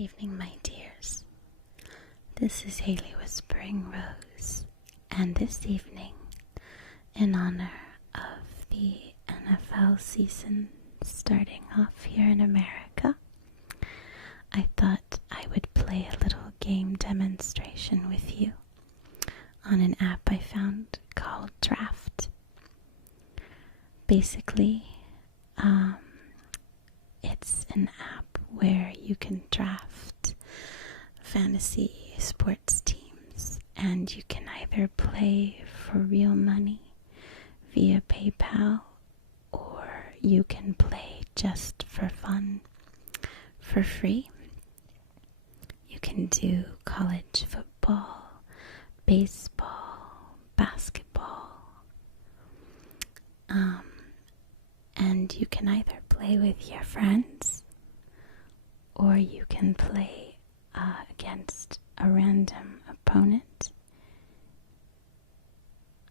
evening, my dears. This is Haley Whispering Rose, and this evening, in honor of the NFL season starting off here in America, I thought I would play a little game demonstration with you on an app I found called Draft. Basically, it's an app where you can draft fantasy sports teams, and you can either play for real money via PayPal, or you can play just for fun for free. You can do college football, baseball, basketball, and you can either play with your friends or you can play against a random opponent.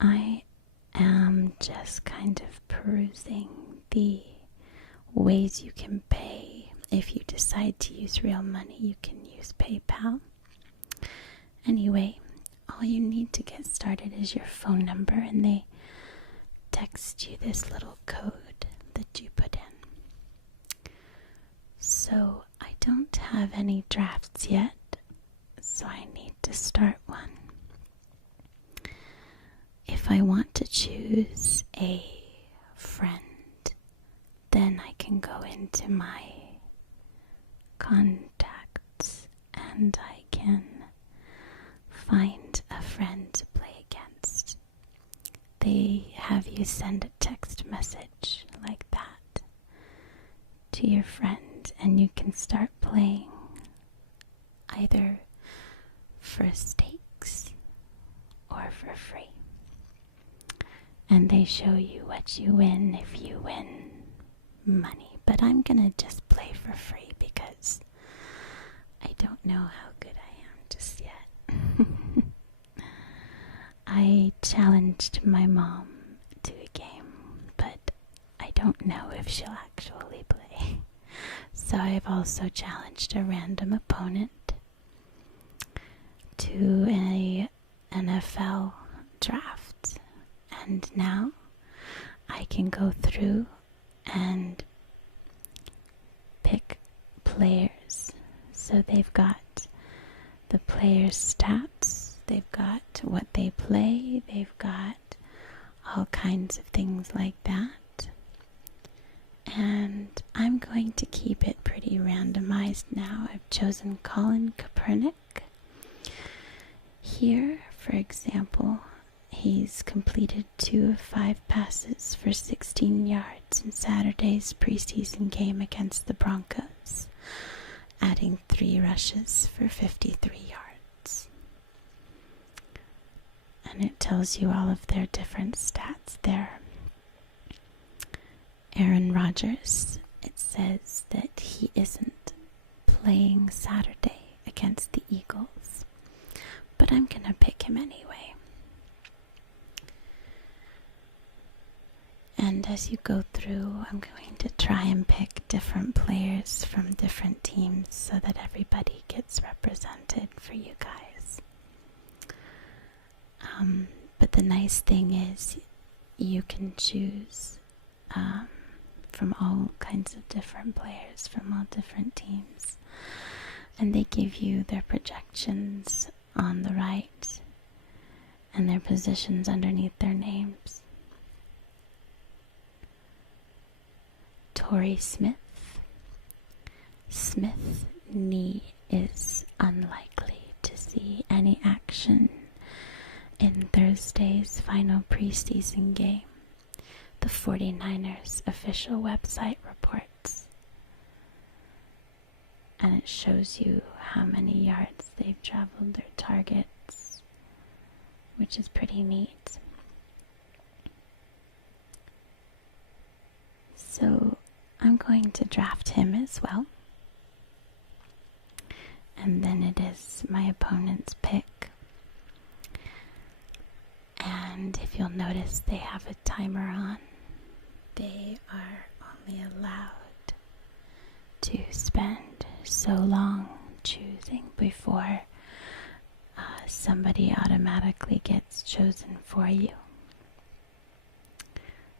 I am just kind of perusing the ways you can pay. If you decide to use real money, you can use PayPal. Anyway, all you need to get started is your phone number, and they text you this little code that you put in. So I don't have any drafts yet, so I need to start one. If I want to choose a friend, then I can go into my contacts and I can find a friend to play against. They have you send a text message like that to your friend, and you can start playing either for stakes or for free. And they show you what you win if you win money. But I'm gonna just play for free because I don't know how good I am just yet. I challenged my mom to a game, but I don't know if she'll actually play. So I've also challenged a random opponent to a NFL draft. And now I can go through and pick players. So they've got the players' stats, they've got what they play, they've got all kinds of things like that. And I'm going to keep it pretty randomized now. I've chosen Colin Kaepernick. Here, for example, he's completed 2 of 5 passes for 16 yards in Saturday's preseason game against the Broncos, adding 3 rushes for 53 yards. And it tells you all of their different stats there. Aaron Rodgers, it says that he isn't playing Saturday against the Eagles, but I'm gonna pick him anyway. And as you go through, I'm going to try and pick different players from different teams so that everybody gets represented for you guys. But the nice thing is you can choose from all kinds of different players from all different teams. And they give you their projections on the right and their positions underneath their names. Torrey Smith. Smith knee is unlikely to see any action in Thursday's final preseason game, the 49ers official website reports. And it shows you how many yards they've traveled, their targets, which is pretty neat. So I'm going to draft him as well. And then it is my opponent's pick. And if you'll notice, they have a timer on. They are only allowed to spend so long choosing before somebody automatically gets chosen for you.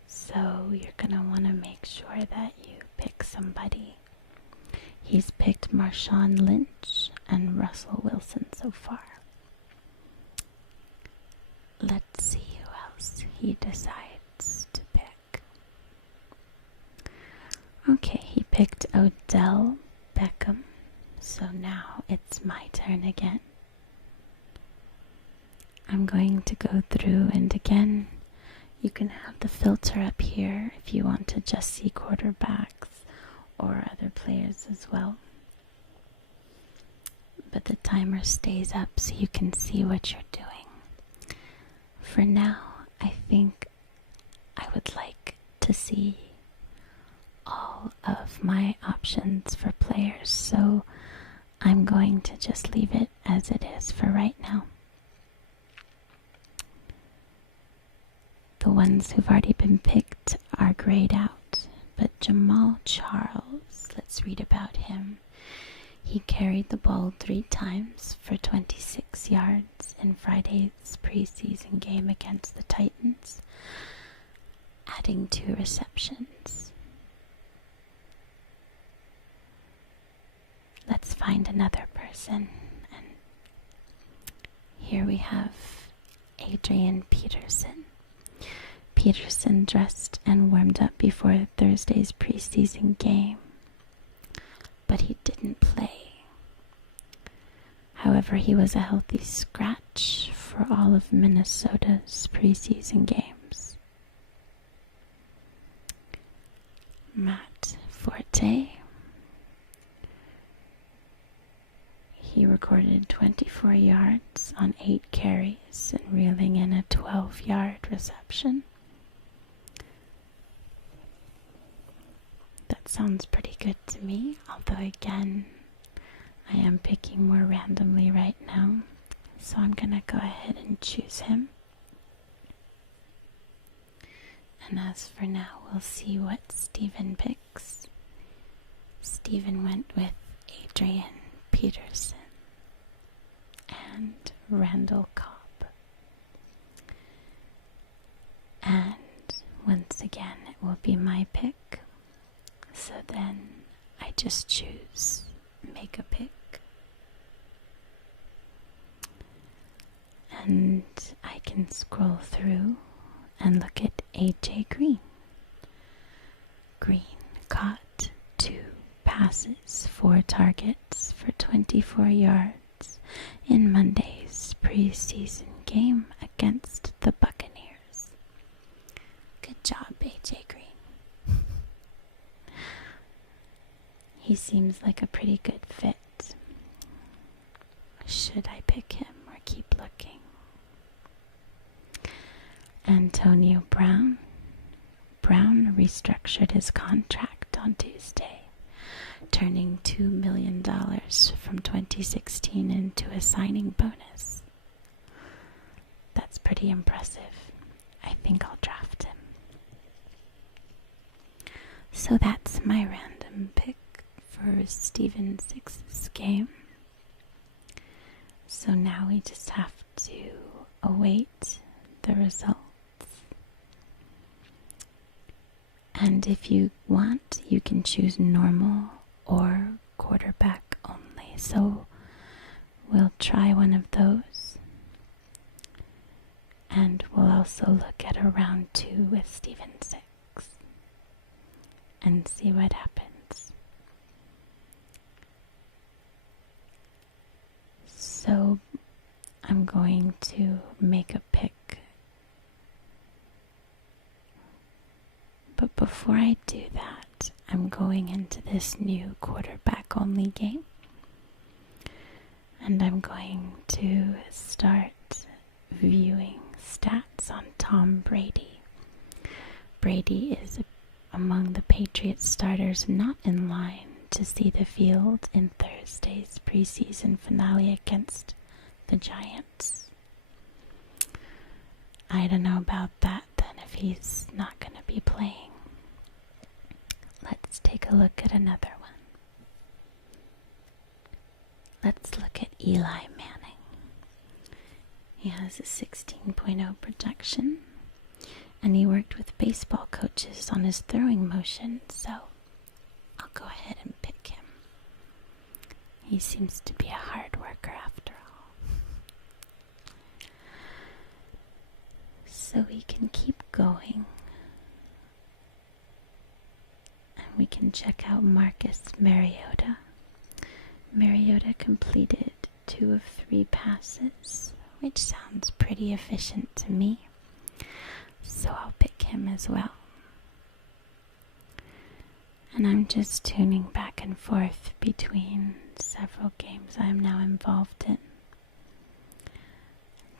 So you're going to want to make sure that you pick somebody. He's picked Marshawn Lynch and Russell Wilson so far. Let's see who else he decides to pick. Okay, he picked Odell Beckham. So now it's my turn again. I'm going to go through, and again, you can have the filter up here if you want to just see quarterbacks or other players as well. But the timer stays up so you can see what you're doing. For now, I think I would like to see all of my options for players, so I'm going to just leave it as it is for right now. The ones who've already been picked are grayed out, but Jamal Charles, let's read about him. He carried the ball 3 times for 26 yards in Friday's preseason game against the Titans, adding 2 receptions. Let's find another person, and here we have Adrian Peterson. Peterson dressed and warmed up before Thursday's preseason game, but he didn't play. However, he was a healthy scratch for all of Minnesota's preseason games. Matt Forte. He recorded 24 yards on 8 carries and reeling in a 12-yard reception. That sounds pretty good to me, although again, I am picking more randomly right now, so I'm gonna go ahead and choose him. And as for now, we'll see what Steven picks. Steven went with Adrian Peterson and Randall Cobb. And once again, it will be my pick. So then I just choose make a pick. And I can scroll through and look at AJ Green. Green caught 2 passes, 4 targets for 24 yards in Monday's preseason game against the Buccaneers. Good job, AJ Green. He seems like a pretty good fit. Should I pick him or keep looking? Antonio Brown. Brown restructured his contract on Tuesday, turning $2 million from 2016 into a signing bonus. That's pretty impressive. I think I'll draft him. So that's my random pick for Steven Six's game. So now we just have to await the results. And if you want, you can choose normal or quarterback only. So we'll try one of those. And we'll also look at a round 2 with Steven Six and see what happens. So I'm going to make a pick. But before I do that, I'm going into this new quarterback only game. And I'm going to start viewing stats on Tom Brady. Brady is among the Patriots starters not in line to see the field in Thursday's preseason finale against the Giants. I don't know about that then if he's not going to be playing. Let's take a look at another one. let's look at Eli Manning. He has a 16.0 projection, and he worked with baseball coaches on his throwing motion, so I'll go ahead and pick him. He seems to be a hard worker after all. So we can keep going, and we can check out Marcus Mariota. Mariota completed 2 of 3 passes, which sounds pretty efficient to me, so I'll pick him as well. And I'm just tuning back and forth between several games I'm now involved in.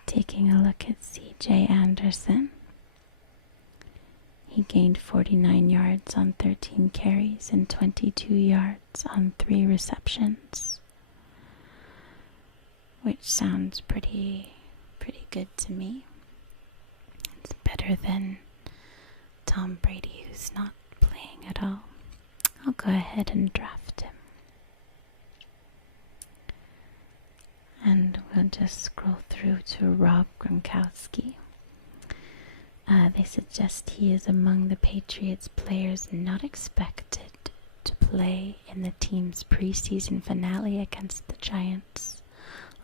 Taking a look at CJ Anderson. He gained 49 yards on 13 carries and 22 yards on 3 receptions, which sounds pretty good to me. It's better than Tom Brady, who's not playing at all. I'll go ahead and draft him. And we'll just scroll through to Rob Gronkowski. They suggest he is among the Patriots players not expected to play in the team's preseason finale against the Giants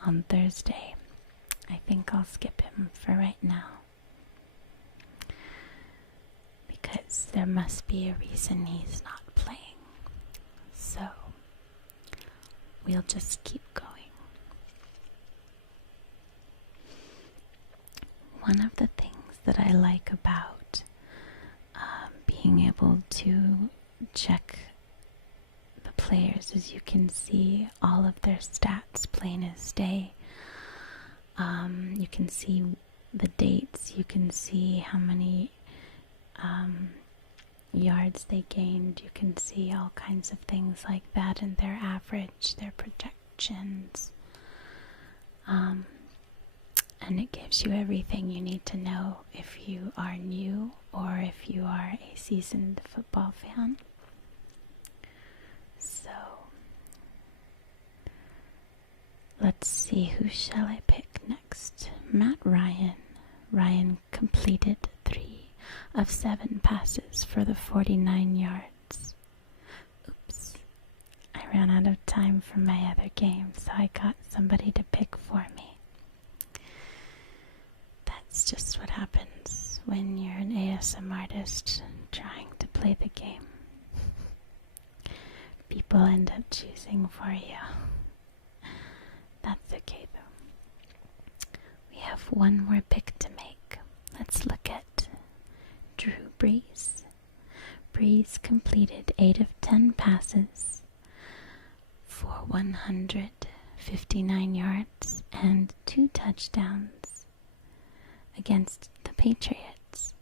on Thursday. I think I'll skip him for right now, because there must be a reason he's not playing. So we'll just keep going. One of the things that I like about being able to check the players is you can see all of their stats plain as day. You can see the dates, you can see how many yards they gained, you can see all kinds of things like that, and their average, their projections. And it gives you everything you need to know if you are new or if you are a seasoned football fan. So, let's see, who shall I pick next? Matt Ryan. Ryan completed 3 of 7 passes for the 49 yards. Oops. I ran out of time for my other game, so I got somebody to pick for me. It's just what happens when you're an ASM artist trying to play the game. People end up choosing for you. That's okay though. We have one more pick to make. Let's look at Drew Brees. Brees completed 8 of 10 passes for 159 yards and 2 touchdowns against the Patriots.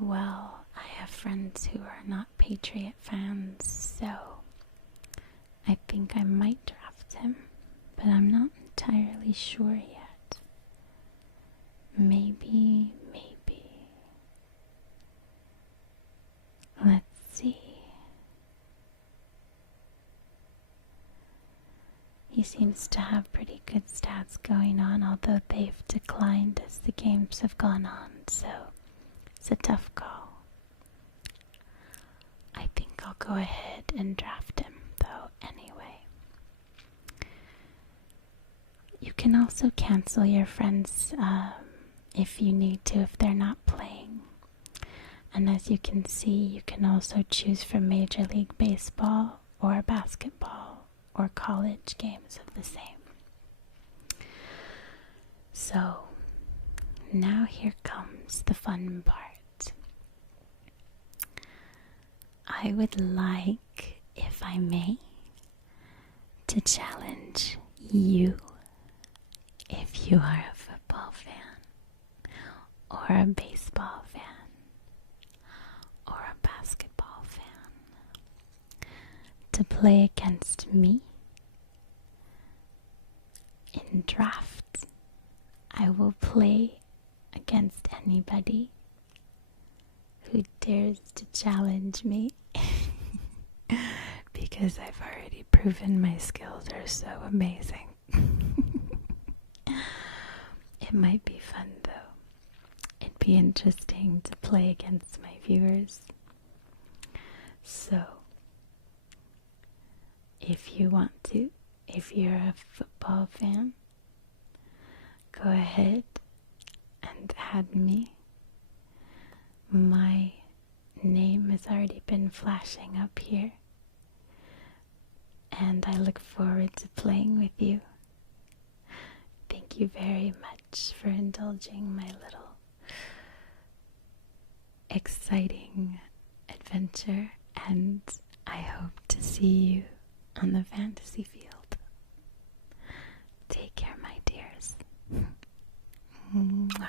Well, I have friends who are not Patriot fans, so I think I might draft him, but I'm not entirely sure yet. Maybe. Let's see. He seems to have pretty good stats going on, although they've declined as the games have gone on, so it's a tough call. I think I'll go ahead and draft him, though, anyway. You can also cancel your friends if you need to, if they're not playing. And as you can see, you can also choose from Major League Baseball or basketball or college games of the same. So, now here comes the fun part. I would like, if I may, to challenge you, if you are a football fan, or a baseball fan, or a basketball fan, to play against me in draft. I will play against anybody who dares to challenge me because I've already proven my skills are so amazing. It might be fun though. It'd be interesting to play against my viewers. So, if you want to, if you're a football fan, go ahead and add me. My name has already been flashing up here, and I look forward to playing with you. Thank you very much for indulging my little exciting adventure, and I hope to see you on the fantasy field. Take care, my dears. Mwah.